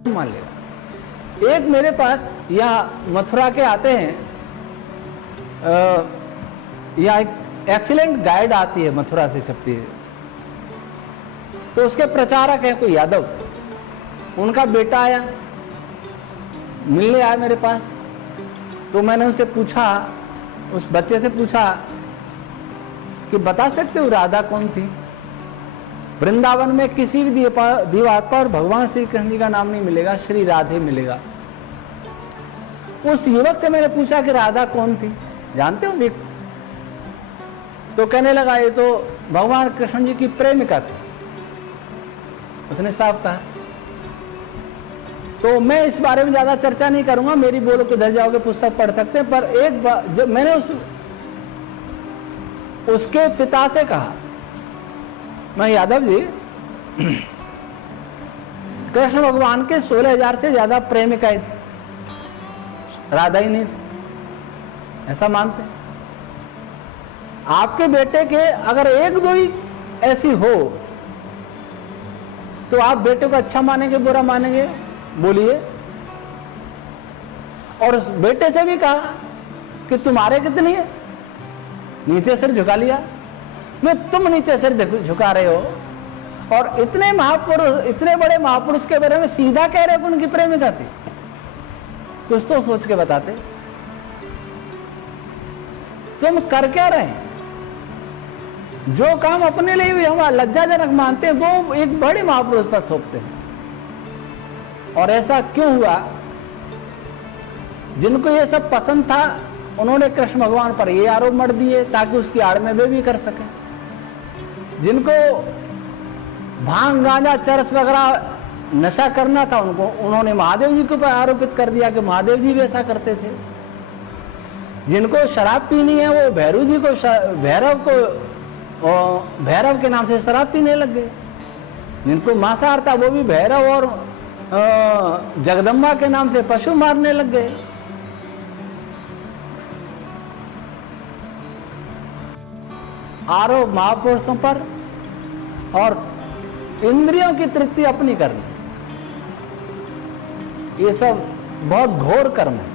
मान लेगा। एक मेरे पास यहाँ मथुरा के आते हैं, यहाँ एक एक्सीलेंट गाइड आती है, मथुरा से छपती है, तो उसके प्रचारक हैं कोई यादव, उनका बेटा आया, मिलने आया मेरे पास। तो मैंने उससे पूछा, उस बच्चे से पूछा कि बता सकते हो राधा कौन थी? वृंदावन में किसी भी दीवार पर भगवान श्री कृष्ण जी का नाम नहीं मिलेगा, श्री राधे मिलेगा। उस युवक से मैंने पूछा कि राधा कौन थी, जानते हो? तो कहने लगा ये तो भगवान कृष्ण जी की प्रेमिका थी, उसने साफ कहा। तो मैं इस बारे में ज्यादा चर्चा नहीं करूंगा, मेरी बोलो किधर जाओगे, पुस्तक पढ़ सकते हैं। पर एक बार जब मैंने उसके पिता से कहा, मैं यादव जी, कृष्ण भगवान के 16,000 से ज्यादा प्रेमिकाएं थी, राधा ही नहीं थी, ऐसा मानते हैं? आपके बेटे के अगर एक दो ही ऐसी हो तो आप बेटे को अच्छा मानेंगे बुरा मानेंगे? बोलिए। और उस बेटे से भी कहा कि तुम्हारे कितनी है, नीचे सिर झुका लिया। मैं तुम नीचे सिर झुका रहे हो और इतने महापुरुष, इतने बड़े महापुरुष के बारे में सीधा कह रहे हो कि उनकी प्रेमिका थी? कुछ तो सोच के बताते। तुम कर क्या रहे हैं? जो काम अपने लिए भी हम लज्जाजनक मानते हैं वो एक बड़े महापुरुष पर थोपते हैं। और ऐसा क्यों हुआ? जिनको ये सब पसंद था उन्होंने कृष्ण भगवान पर ये आरोप मढ़ दिए ताकि उसकी आड़ में वे भी कर सके। जिनको भांग गांजा चरस वगैरह नशा करना था उनको, उन्होंने महादेव जी के ऊपर आरोपित कर दिया कि महादेव जी भी ऐसा करते थे। जिनको शराब पीनी है वो भैरव जी को, भैरव के नाम से शराब पीने लग गए। जिनको मांसाहार था वो भी भैरव और जगदम्बा के नाम से पशु मारने लग गए। आरोप महापुरुषों पर और इंद्रियों की तृप्ति अपनी करनी, ये सब बहुत घोर कर्म है।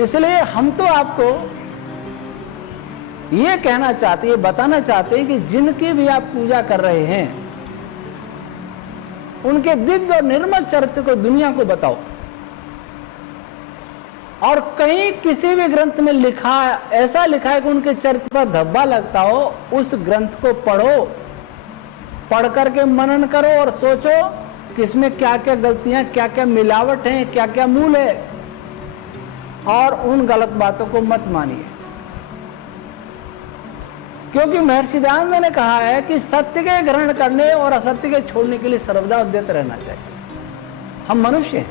इसलिए हम तो आपको ये कहना चाहते, ये बताना चाहते हैं कि जिनकी भी आप पूजा कर रहे हैं उनके दिव्य और निर्मल चरित्र को दुनिया को बताओ। और कहीं किसी भी ग्रंथ में लिखा, ऐसा लिखा है कि उनके चरित्र पर धब्बा लगता हो, उस ग्रंथ को पढ़ो, पढ़ करके मनन करो और सोचो कि इसमें क्या क्या गलतियां, क्या क्या मिलावट है, क्या क्या मूल है, और उन गलत बातों को मत मानिए। क्योंकि महर्षि दयानंद ने कहा है कि सत्य के ग्रहण करने और असत्य के छोड़ने के लिए सर्वदा उद्यत रहना चाहिए। हम मनुष्य हैं,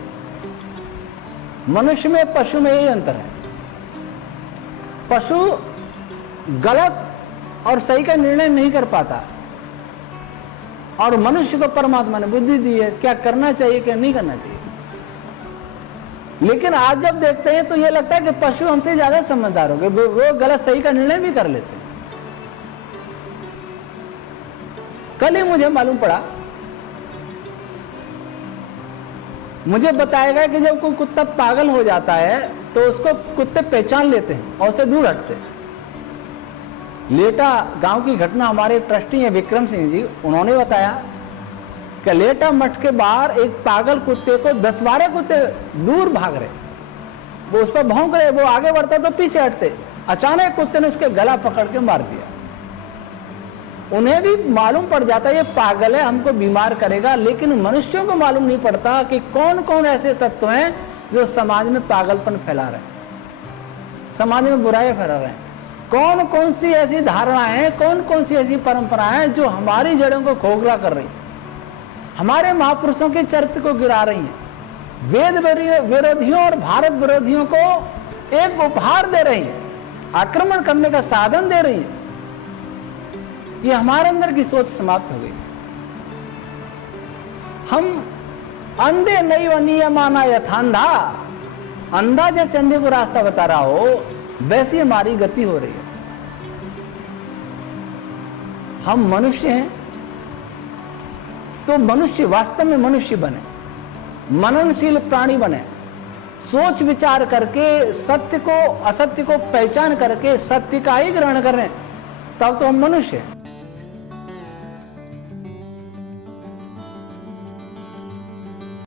मनुष्य में पशु में यही अंतर है। पशु गलत और सही का निर्णय नहीं कर पाता और मनुष्य को परमात्मा ने बुद्धि दी है क्या करना चाहिए क्या नहीं करना चाहिए। लेकिन आज जब देखते हैं तो ये लगता है कि पशु हमसे ज्यादा समझदार हो गए, वो गलत सही का निर्णय भी कर लेते हैं। कल ही मुझे मालूम पड़ा, मुझे बताया गया कि जब कोई कुत्ता पागल हो जाता है तो उसको कुत्ते पहचान लेते हैं और उससे दूर हटते हैं। लेटा गांव की घटना, हमारे ट्रस्टी हैं विक्रम सिंह जी, उन्होंने बताया कि लेटा मठ के बाहर एक पागल कुत्ते को 10-12 कुत्ते दूर भाग रहे, वो उस पर भौंक रहे, वो आगे बढ़ता तो पीछे हटते, अचानक कुत्ते ने उसके गला पकड़ के मार दिया। उन्हें भी मालूम पड़ जाता ये पागल है, हमको बीमार करेगा, लेकिन मनुष्यों को मालूम नहीं पड़ता कि कौन कौन ऐसे तत्व हैं जो समाज में पागलपन फैला रहे हैं, समाज में बुराई फैला रहे हैं। कौन कौन सी ऐसी धारणाएं हैं, कौन कौन सी ऐसी परंपराएं हैं जो हमारी जड़ों को खोखला कर रही हैं, हमारे महापुरुषों के चरित्र को गिरा रही हैं, वेद विरोधियों और भारत विरोधियों को एक उपहार दे रही हैं, आक्रमण करने का साधन दे रही हैं। ये हमारे अंदर की सोच समाप्त हो गई। हम अंधे नहीं नियमाना यथांधा, अंधा जैसे अंधे को रास्ता बता रहा हो वैसी हमारी गति हो रही है। हम मनुष्य हैं तो मनुष्य वास्तव में मनुष्य बने, मननशील प्राणी बने, सोच विचार करके सत्य को असत्य को पहचान करके सत्य का ही ग्रहण करें, तब तो हम मनुष्य हैं।